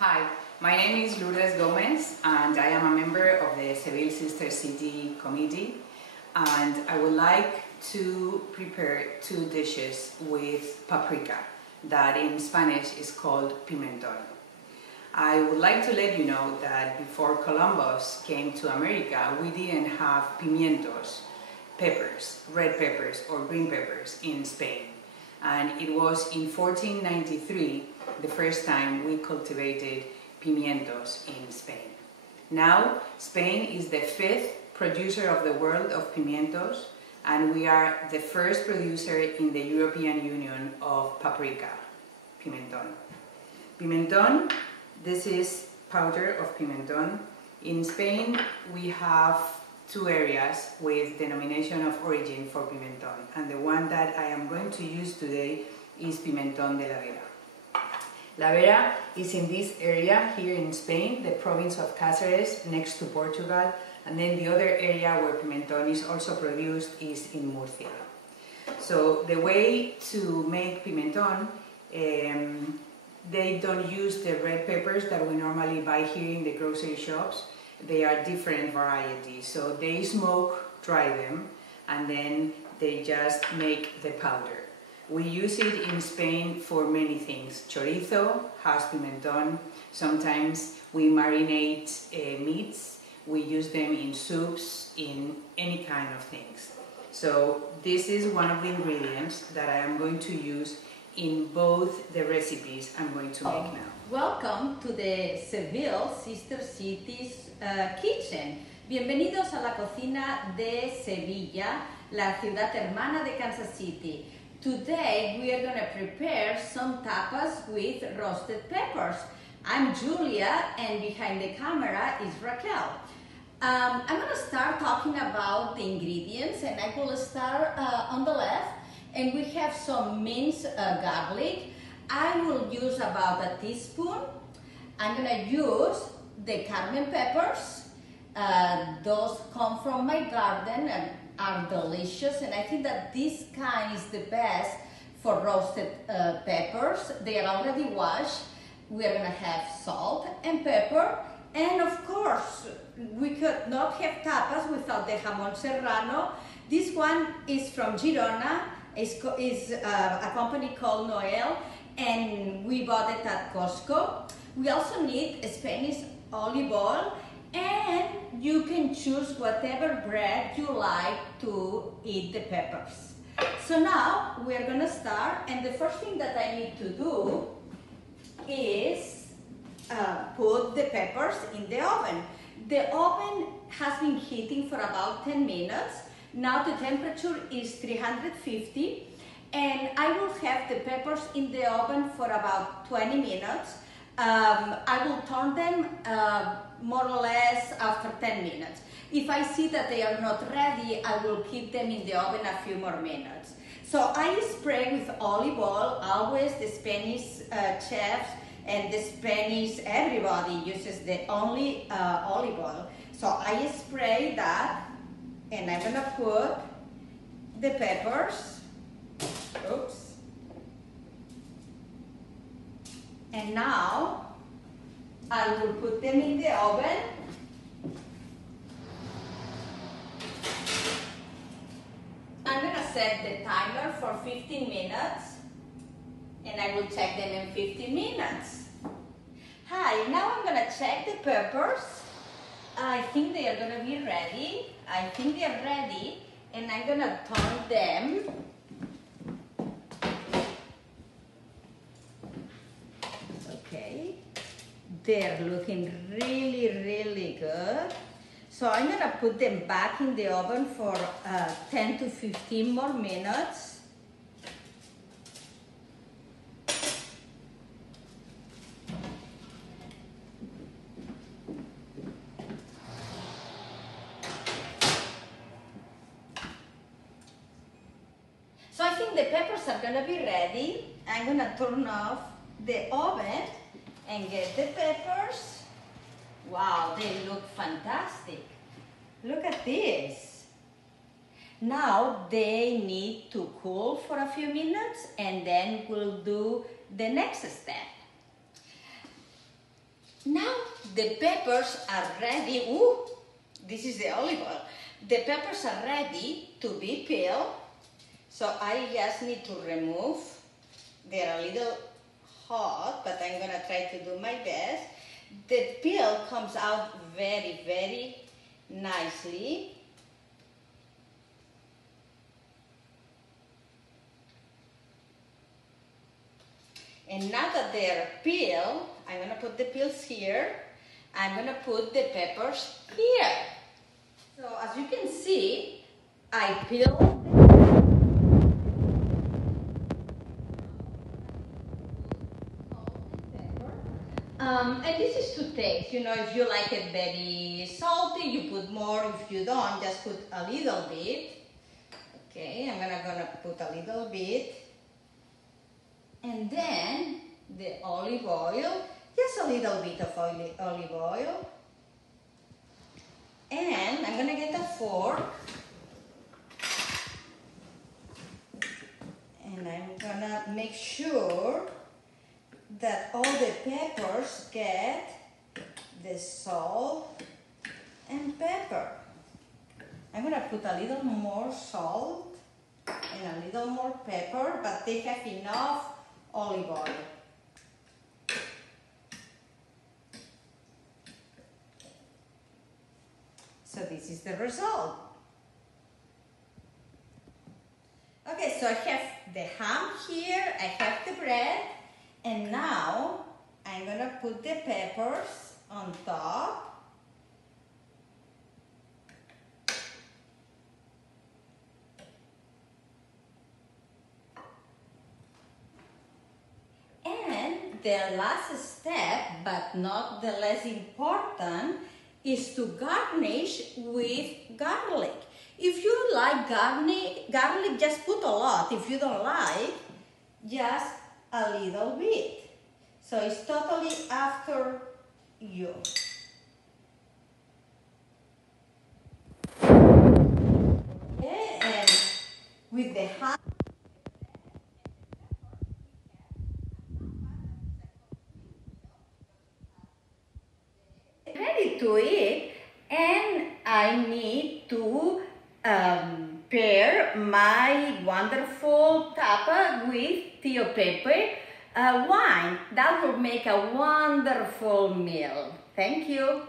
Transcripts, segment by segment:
Hi, my name is Lourdes and I am a member of the Seville Sister City Committee, and I would like to prepare two dishes with paprika that in Spanish is called pimentón. I would like to let you know that before Columbus came to America, we didn't have pimientos, peppers, red peppers or green peppers in Spain. And it was in 1493 the first time we cultivated pimientos in Spain. Now, Spain is the 5th producer of the world of pimientos, and we are the first producer in the European Union of paprika, pimentón. Pimentón, this is powder of pimentón. In Spain, we have two areas with denomination of origin for pimentón, and the one that I am going to use today is pimentón de la Vera. La Vera is in this area here in Spain, the province of Cáceres, next to Portugal, and then the other area where pimentón is also produced is in Murcia. So the way to make pimentón, they don't use the red peppers that we normally buy here in the grocery shops. They are different varieties. So they smoke, dry them, and then they just make the powder. We use it in Spain for many things. Chorizo has pimentón. Sometimes we marinate meats. We use them in soups, in any kind of things. So this is one of the ingredients that I am going to use in both the recipes I'm going to make now. Welcome to the Seville Sister City's kitchen. Bienvenidos a la cocina de Sevilla, la ciudad hermana de Kansas City. Today we are going to prepare some tapas with roasted peppers. I'm Julia, and behind the camera is Raquel. I'm going to start talking about the ingredients, and I will start on the left. And we have some minced garlic. I will use about a teaspoon. I'm going to use the Carmen peppers. Those come from my garden and are delicious. And I think that this kind is the best for roasted peppers. They are already washed. We are going to have salt and pepper. And of course, we could not have tapas without the jamón serrano. This one is from Girona. Is a company called Noel, and we bought it at Costco. We also need Spanish olive oil, and you can choose whatever bread you like to eat the peppers. So now we are going to start, and the first thing that I need to do is put the peppers in the oven. The oven has been heating for about 10 minutes. Now the temperature is 350, and I will have the peppers in the oven for about 20 minutes. I will turn them more or less after 10 minutes. If I see that they are not ready, I will keep them in the oven a few more minutes. So I spray with olive oil. Always the Spanish chefs and the Spanish, everybody uses the only olive oil. So I spray that. And I'm going to put the peppers, oops, and now I will put them in the oven. I'm going to set the timer for 15 minutes, and I will check them in 15 minutes. Hi, now I'm going to check the peppers. I think they are going to be ready. I think they are ready, and I'm going to turn them. Okay, they're looking really, really good. So I'm going to put them back in the oven for 10 to 15 more minutes. So I think the peppers are going to be ready. I'm going to turn off the oven and get the peppers. Wow, they look fantastic. Look at this. Now they need to cool for a few minutes, and then we'll do the next step. Now the peppers are ready. Ooh, this is the olive oil. The peppers are ready to be peeled. So I just need to remove. They're a little hot, but I'm gonna try to do my best. The peel comes out very, very nicely. And now that they're peeled, I'm gonna put the peels here. I'm gonna put the peppers here. So as you can see, I peeled and this is to taste. You know, if you like it very salty, you put more. If you don't, just put a little bit. Okay, I'm gonna put a little bit. And then the olive oil, just a little bit of olive oil. And I'm gonna get a fork. And I'm gonna make sure that all the peppers get the salt and pepper. I'm gonna put a little more salt and a little more pepper, but they have enough olive oil. So this is the result. Okay, so I have the ham here, I have the bread, and now I'm gonna put the peppers on top. And the last step, but not the less important, is to garnish with garlic. If you like garlic, just put a lot. If you don't like, just a little bit. So it's totally after you. Okay, and with the ham, ready to eat, and I need to pair my wonderful tapa with Tio Pepe wine. That will make a wonderful meal. Thank you.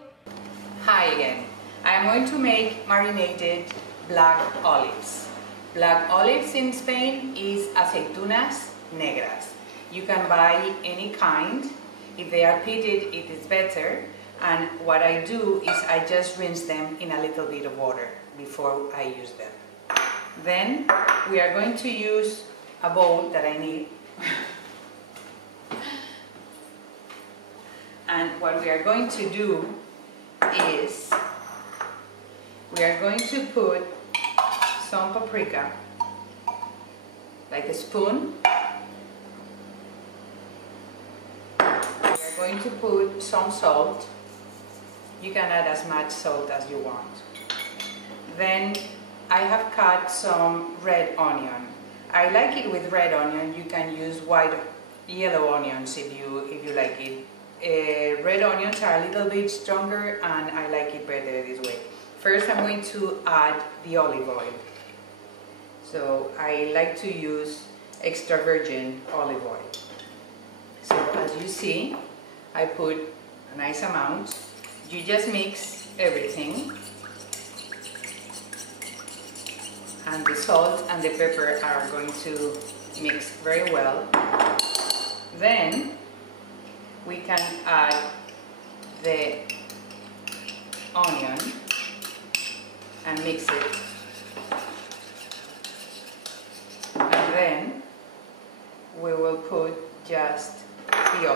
Hi again. I am going to make marinated black olives. Black olives in Spain is aceitunas negras. You can buy any kind. If they are pitted, it is better. And what I do is I just rinse them in a little bit of water before I use them. Then we are going to use a bowl that I need. And what we are going to do is we are going to put some paprika, like a spoon. We are going to put some salt. You can add as much salt as you want. Then I have cut some red onion. I like it with red onion. You can use yellow onions if you like it. Red onions are a little bit stronger and I like it better this way. First I'm going to add the olive oil. So I like to use extra virgin olive oil. So as you see, I put a nice amount. You just mix everything. And the salt and the pepper are going to mix very well. Then we can add the onion and mix it. And then we will put just the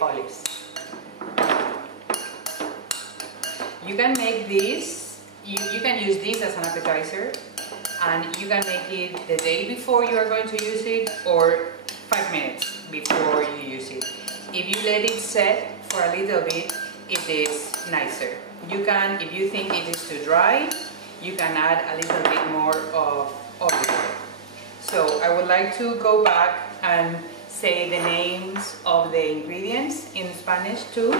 olives. You can make this, you can use this as an appetizer, and you can make it the day before you are going to use it or 5 minutes before you use it. If you let it set for a little bit, it is nicer. You can, if you think it is too dry, you can add a little bit more of olive oil. So I would like to go back and say the names of the ingredients in Spanish too.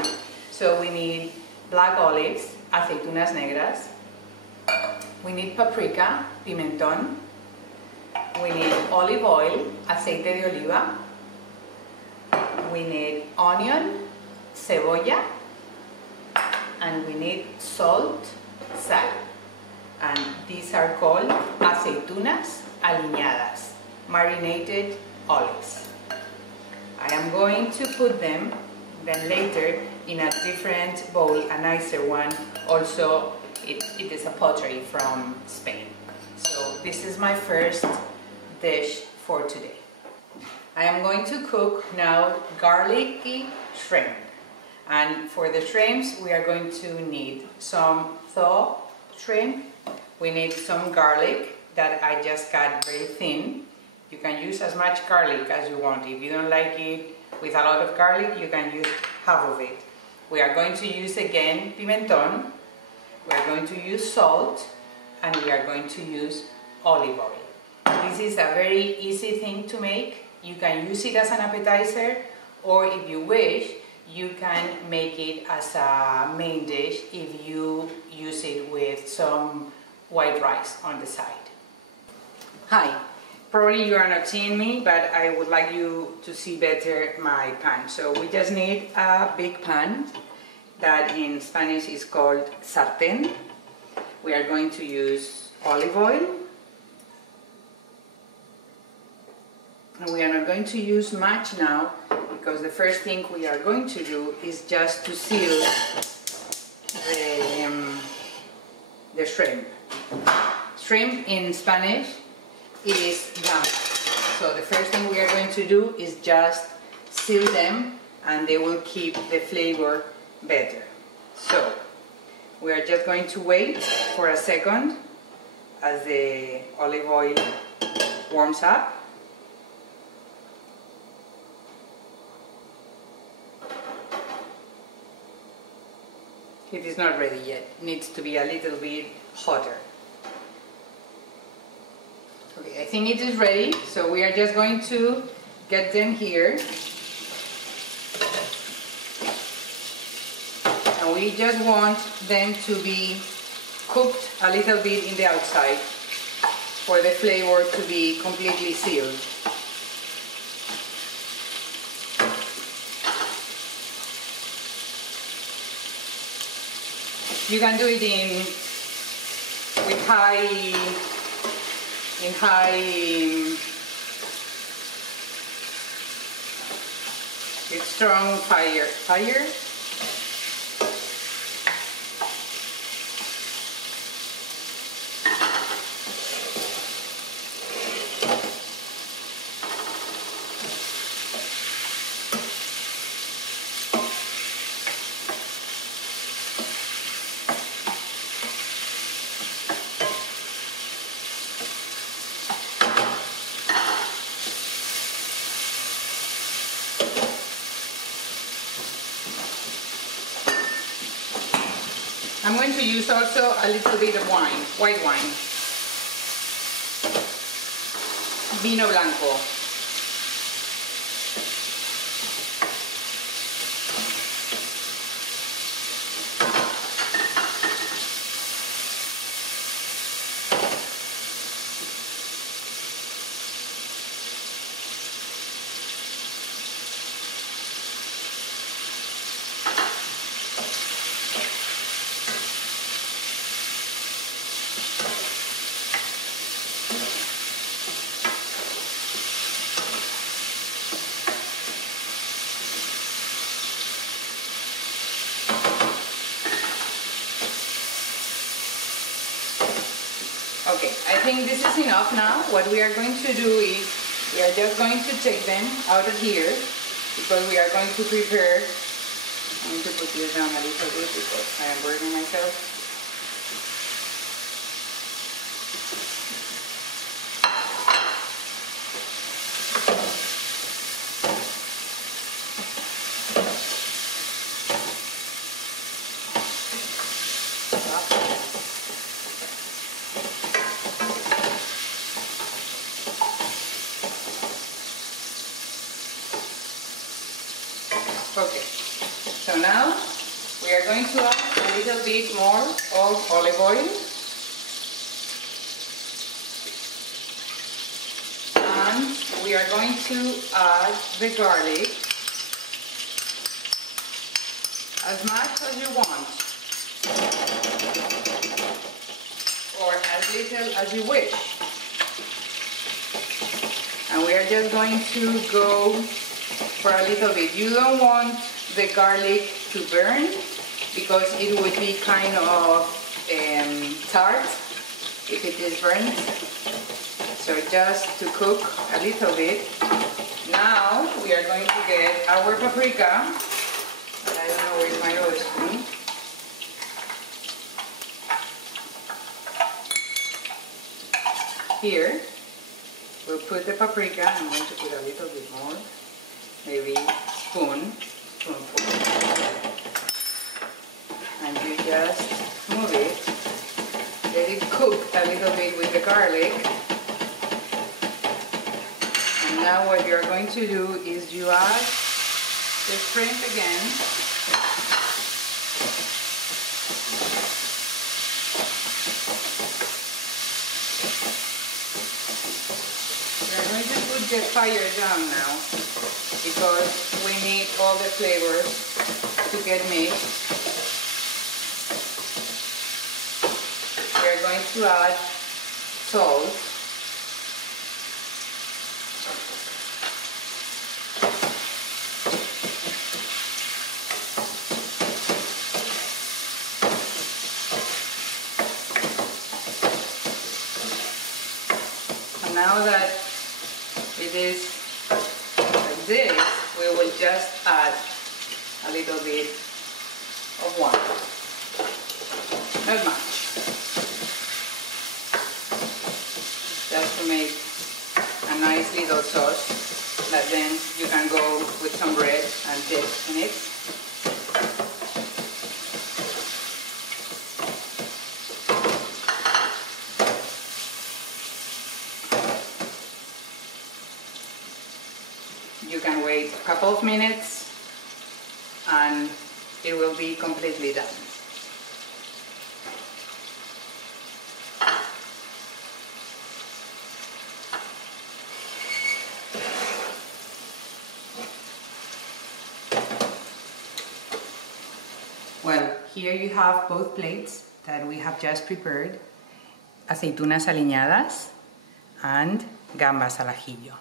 So we need black olives, aceitunas negras. We need paprika, pimentón. We need olive oil, aceite de oliva. We need onion, cebolla. And we need salt, sal. And these are called aceitunas aliñadas, marinated olives. I am going to put them then later in a different bowl, a nicer one. Also, it is a pottery from Spain. So this is my first dish for today. I am going to cook now garlicky shrimp. And for the shrimps, we are going to need some thaw shrimp. We need some garlic that I just cut very thin. You can use as much garlic as you want. If you don't like it with a lot of garlic, you can use half of it. We are going to use again pimentón. We are going to use salt, and we are going to use olive oil. This is a very easy thing to make. You can use it as an appetizer, or if you wish, you can make it as a main dish if you use it with some white rice on the side. Hi, probably you are not seeing me, but I would like you to see better my pan. So we just need a big pan that in Spanish is called sartén. We are going to use olive oil. And we are not going to use much now, because the first thing we are going to do is just to seal the shrimp. Shrimp in Spanish is gamba. So the first thing we are going to do is just seal them, and they will keep the flavor better. So we are just going to wait for a second as the olive oil warms up. It is not ready yet. It needs to be a little bit hotter. Okay, I think it is ready, so we are just going to get them here. And we just want them to be cooked a little bit in the outside for the flavor to be completely sealed. You can do it with strong fire. I'm going to use also a little bit of wine, white wine, vino blanco. Okay, I think this is enough now. What we are going to do is we are just going to take them out of here, because we are going to prepare. I'm going to put this down a little bit because I am burning myself. Okay, so now we are going to add a little bit more of olive oil. And we are going to add the garlic as much as you want, or as little as you wish. And we are just going to go for a little bit. You don't want the garlic to burn because it would be kind of tart if it is burnt. So just to cook a little bit. Now we are going to get our paprika. I don't know where's my other spoon. Here, we'll put the paprika. I'm going to put a little bit more, maybe spoonful. And you just move it, let it cook a little bit with the garlic. And now what you're going to do is you add the shrimp again. We're going to put the fire down now because we need all the flavors to get mixed. We're going to add salt. Now that it is like this, we will just add a little bit of water. Not much. Just to make a nice little sauce that then you can go with some bread and dip in it. You can wait a couple of minutes and it will be completely done. Well, here you have both plates that we have just prepared. Aceitunas aliñadas and gambas al ajillo.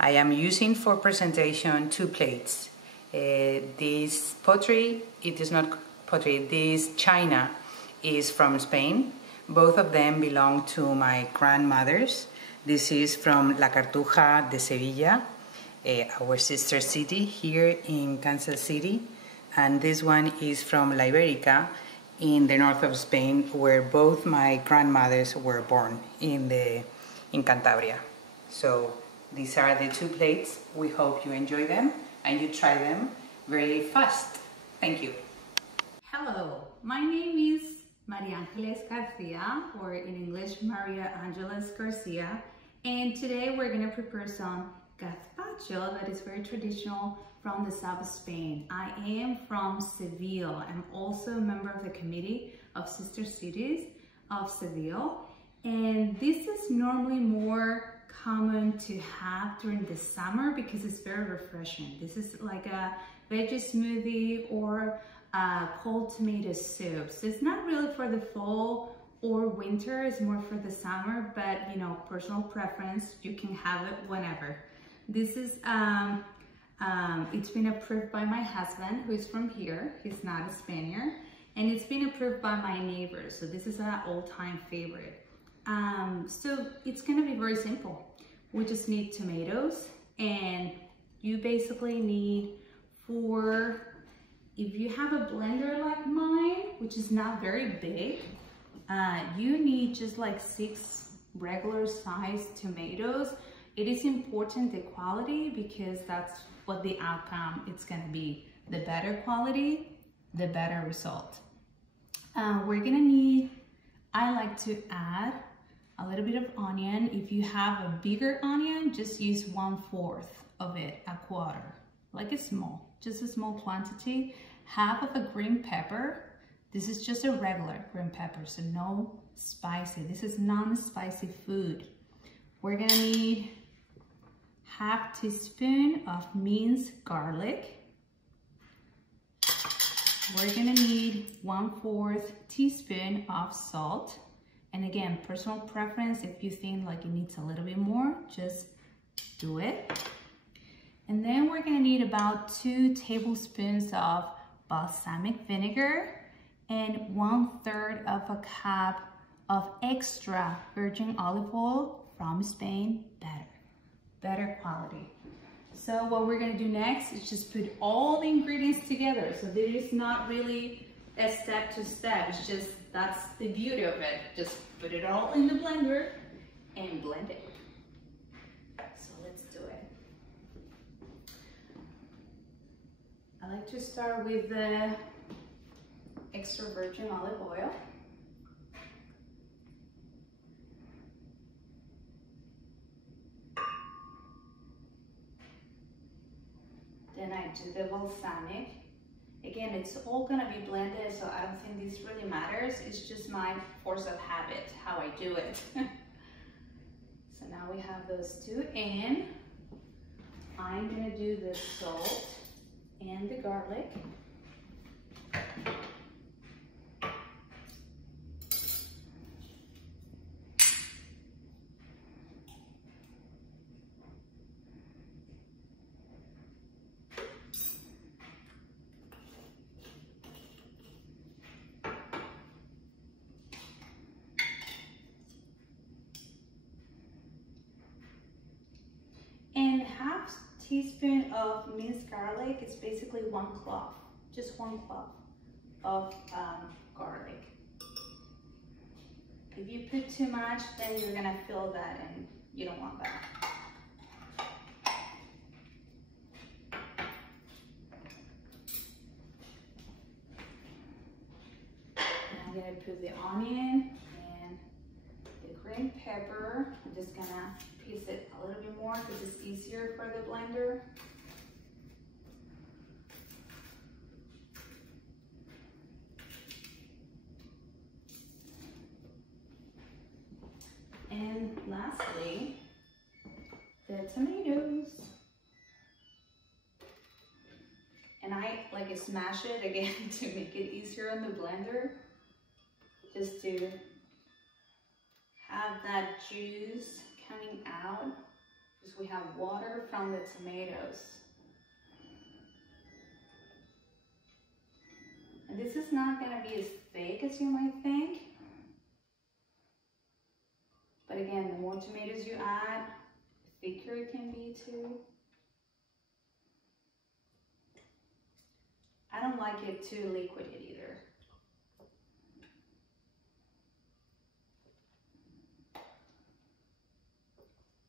I am using for presentation 2 plates. This pottery, it is not pottery, this china is from Spain. Both of them belong to my grandmothers. This is from La Cartuja de Sevilla, our sister city here in Kansas City. And this one is from La Ibérica in the north of Spain, where both my grandmothers were born in Cantabria. So these are the 2 plates. We hope you enjoy them and you try them very fast. Thank you. Hello, my name is María Ángeles García, or in English, Maria Angeles Garcia. And today we're going to prepare some gazpacho that is very traditional from the south of Spain. I am from Seville. I'm also a member of the committee of Sister Cities of Seville. And this is normally more common to have during the summer because it's very refreshing. This is like a veggie smoothie or a cold tomato soup. So it's not really for the fall or winter, it's more for the summer, but you know, personal preference, you can have it whenever. This is, it's been approved by my husband, who is from here. He's not a Spaniard. And it's been approved by my neighbors. So this is an all-time favorite. So it's gonna be very simple. We just need tomatoes, and you basically need if you have a blender like mine, which is not very big, you need just like 6 regular sized tomatoes. It is important the quality because that's what the outcome it's gonna be. The better quality, the better result. We're gonna need, I like to add a little bit of onion. If you have a bigger onion, just use 1/4 of it, a quarter. like a small, just a small quantity, half of a green pepper. This is just a regular green pepper, so no spicy. This is non-spicy food. We're gonna need half teaspoon of minced garlic. We're gonna need 1/4 teaspoon of salt. And again, personal preference, if you think like it needs a little bit more, just do it. And then we're gonna need about 2 tablespoons of balsamic vinegar and 1/3 of a cup of extra virgin olive oil from Spain, better quality. So what we're gonna do next is just put all the ingredients together. So there is not really a step to step, it's just, that's the beauty of it. Just put it all in the blender and blend it. So let's do it. I like to start with the extra virgin olive oil. Then I do the balsamic. Again, it's all gonna be blended, so I don't think this really matters. It's just my force of habit, how I do it. So now we have those two, and I'm gonna do the salt and the garlic. And half teaspoon of minced garlic. It's basically 1 clove, just 1 clove of garlic. If you put too much, then you're gonna feel that, and you don't want that. And I'm gonna put the onion and the green pepper. I'm just gonna piece it a little bit more because it's easier for the blender. And lastly, the tomatoes. And I like smash it again to make it easier on the blender, just to have that juice coming out, because we have water from the tomatoes. And this is not gonna be as thick as you might think. But again, the more tomatoes you add, the thicker it can be too. I don't like it too liquidy either.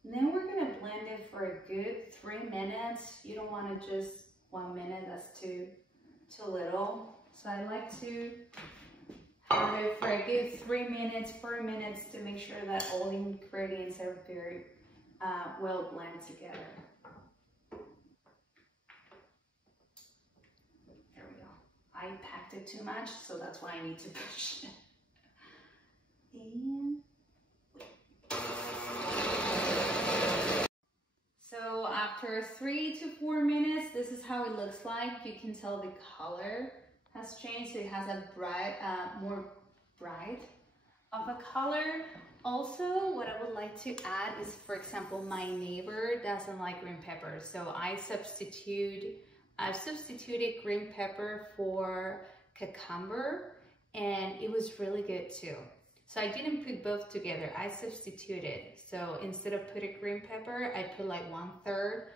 And then we're gonna blend it for a good 3 minutes. You don't wanna just 1 minute, that's too little. So I like to have it for a good 3 minutes, 4 minutes to make sure that all the ingredients are very well blended together. There we go. I packed it too much, so that's why I need to push. And so after 3 to 4 minutes, this is how it looks like. You can tell the color has changed. It has a bright, more bright of a color. Also, what I would like to add is, for example, my neighbor doesn't like green pepper, so I've substituted green pepper for cucumber, and it was really good too. So I didn't put both together, I substituted. So instead of putting green pepper, I put like 1/3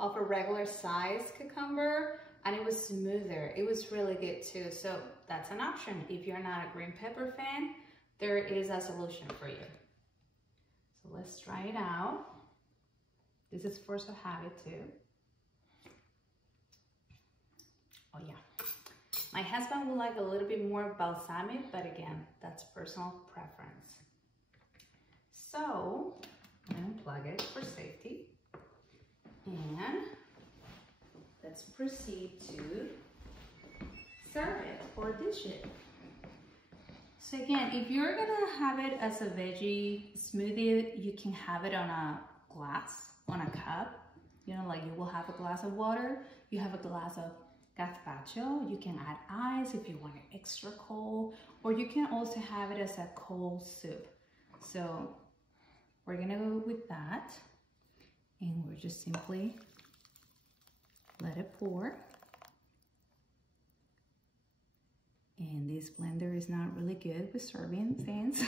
of a regular size cucumber, and it was smoother. It was really good too. So that's an option. If you're not a green pepper fan, there is a solution for you. So let's try it out. This is force of habit too. Oh yeah. My husband would like a little bit more balsamic, but again, that's personal preference. So I'm gonna unplug it for safety. And let's proceed to serve it or dish it. So again, if you're gonna have it as a veggie smoothie, you can have it on a glass, on a cup. You know, like you will have a glass of water, you have a glass of Gazpacho, you can add ice if you want it extra cold, or you can also have it as a cold soup. So we're gonna go with that, and we're just simply let it pour. And this blender is not really good with serving things.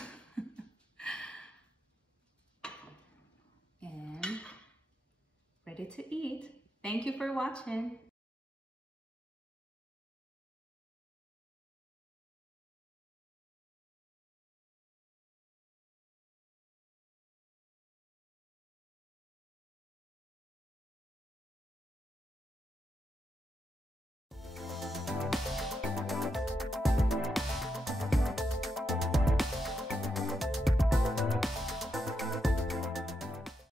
And ready to eat. Thank you for watching.